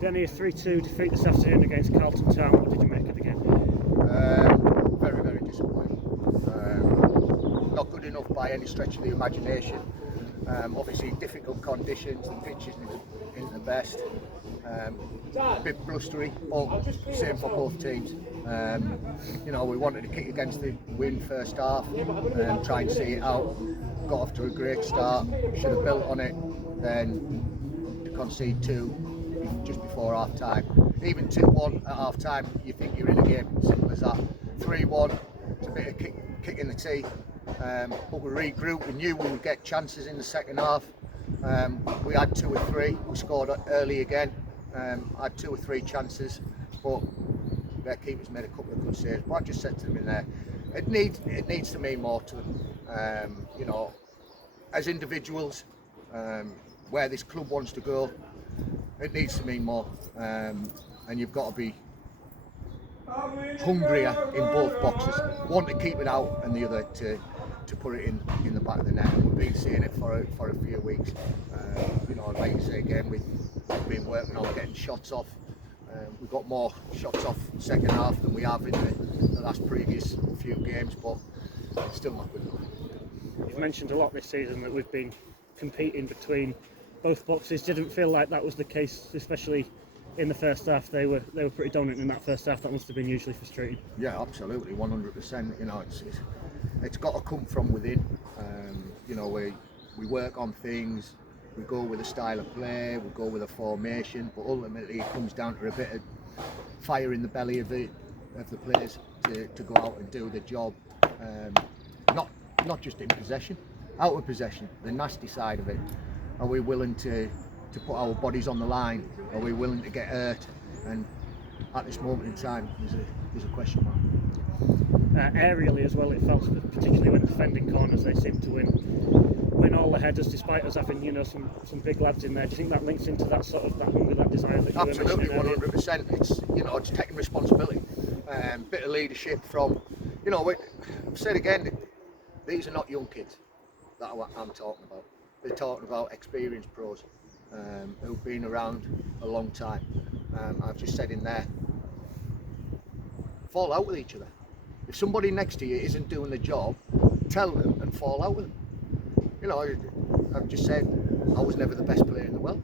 Denny, a 3-2 defeat this afternoon against Carlton Town. What did you make of the game? Very, very disappointing. Not good enough by any stretch of the imagination. Obviously, difficult conditions, the pitch isn't the best. A bit blustery, but same for both teams. We wanted to kick against the win first half and try and see it out. Got off to a great start, should have built on it, then to concede two just before half time. Even 2-1 at half time, you think you're in a game, simple as that. 3-1, it's a bit of kick in the teeth. But we regrouped, we knew we would get chances in the second half. We had 2 or 3, we scored early again, had 2 or 3 chances, but their keepers made a couple of good saves. But I just said to them in there, it needs to mean more to them. As individuals, where this club wants to go, it needs to mean more, and you've got to be hungrier in both boxes. One to keep it out, and the other to put it in the back of the net. And we've been seeing it for a few weeks. Like you say again, we've been working on getting shots off. We've got more shots off second half than we have in the last previous few games, but still not good enough. You've mentioned a lot this season that we've been competing between both boxes. Didn't feel like that was the case, especially in the first half. They were pretty dominant in that first half. That must have been hugely frustrating. Yeah, absolutely, 100%. It's got to come from within. We work on things. We go with a style of play. We go with a formation. But ultimately, it comes down to a bit of fire in the belly of the players to go out and do the job. Not just in possession, out of possession, the nasty side of it. Are we willing to put our bodies on the line? Are we willing to get hurt? And at this moment in time, there's a question mark. Aerially as well, it felt, particularly when defending corners, they seemed to win all the headers, despite us having some big lads in there. Do you think that links into that sort of that hunger, that desire that you were Absolutely, mentioning 100%. It's taking responsibility, bit of leadership from. I've said again, these are not young kids that I'm talking about. They're talking about experienced pros who've been around a long time. I've just said in there, fall out with each other. If somebody next to you isn't doing the job, tell them and fall out with them. I've just said I was never the best player in the world,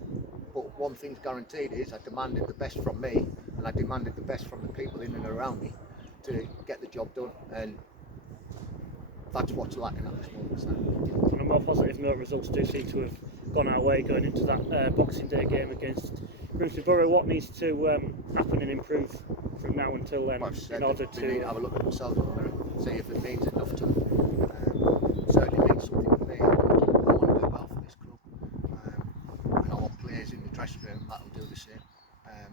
but one thing's guaranteed is I demanded the best from me, and I demanded the best from the people in and around me to get the job done, and that's what's lacking at this moment. On a more positive note, results do seem to have gone our way going into that Boxing Day game against Grimsby Borough. What needs to happen and improve from now until then in order to need to have a look at themselves in the mirror, see if it means enough to them. Certainly means something to me. I want to do well for this club, and I want players in the dressing room that will do the same.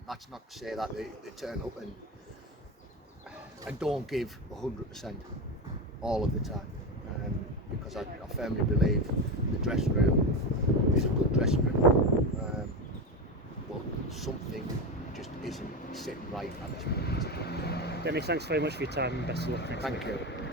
That's not to say that they turn up and don't give 100% all of the time, because I firmly believe the dressing room is a good dressing room, but something just isn't sitting right at this moment. Denny, thanks very much for your time and best of luck next week. Thank you.